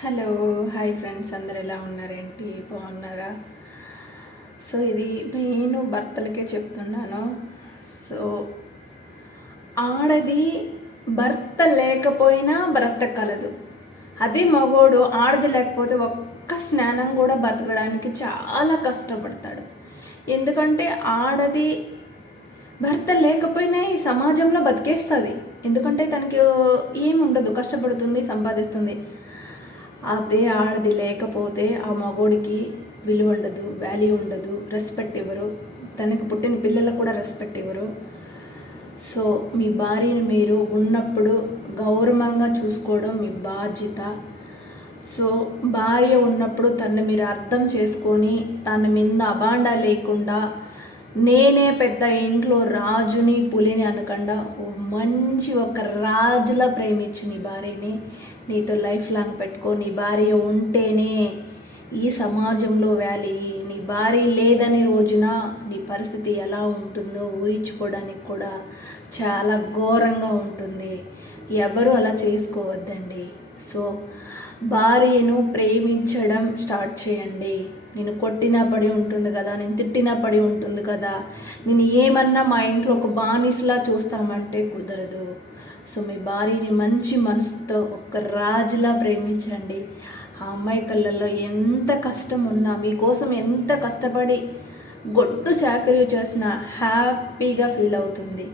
Hello hi friends, అందరు ఎలా ఉన్నారేంటి, బాగున్నారా? సో ఇది నేను భర్తలకే చెప్తున్నాను. సో ఆడది భర్త లేకపోయినా బ్రతకలదు. అదే మగోడు ఆడది లేకపోతే ఒక్క స్నానం కూడా బతకడానికి చాలా కష్టపడతాడు. ఎందుకంటే ఆడది భర్త లేకపోయినా ఈ సమాజంలో బతికేస్తుంది. ఎందుకంటే తనకి ఏముండదు, కష్టపడుతుంది, సంపాదిస్తుంది. అదే ఆడది లేకపోతే ఆ మగోడికి విలువ ఉండదు, వాల్యూ ఉండదు, రెస్పెక్ట్ ఇవ్వరు, తనకి పుట్టిన పిల్లలకు కూడా రెస్పెక్ట్ ఇవ్వరు. సో మీ భార్యని మీరు ఉన్నప్పుడు గౌరవంగా చూసుకోవడం మీ బాధ్యత. సో భార్య ఉన్నప్పుడు తనని మీరు అర్థం చేసుకొని తన మీద అబాండా లేకుండా నేనే పెద్ద ఇంట్లో రాజుని పులిని అనకుండా మంచి ఒక రాజులా ప్రేమించు నీ భార్యని. నీతో లైఫ్ లాంగ్ పెట్టుకో. నీ భార్య ఉంటేనే ఈ సమాజంలో నీ భార్య లేదని రోజున నీ పరిస్థితి ఎలా ఉంటుందో ఊహించుకోవడానికి కూడా చాలా ఘోరంగా ఉంటుంది. ఎవరు అలా చేసుకోవద్దండి. సో భార్యను ప్రేమించడం స్టార్ట్ చేయండి. నేను కొట్టినా పడి ఉంటుంది కదా, నేను తిట్టినా పడి ఉంటుంది కదా, నేను ఏమన్నా మా ఇంట్లో ఒక బానిసలా చూస్తామంటే కుదరదు. సో మీ భార్యని మంచి మనసుతో ఒక రాజులా ప్రేమించండి. ఆ అమ్మాయి కళ్ళల్లో ఎంత కష్టం ఉన్నా, మీకోసం ఎంత కష్టపడి గొడ్డు చాకరీ చేసినా హ్యాపీగా ఫీల్ అవుతుంది.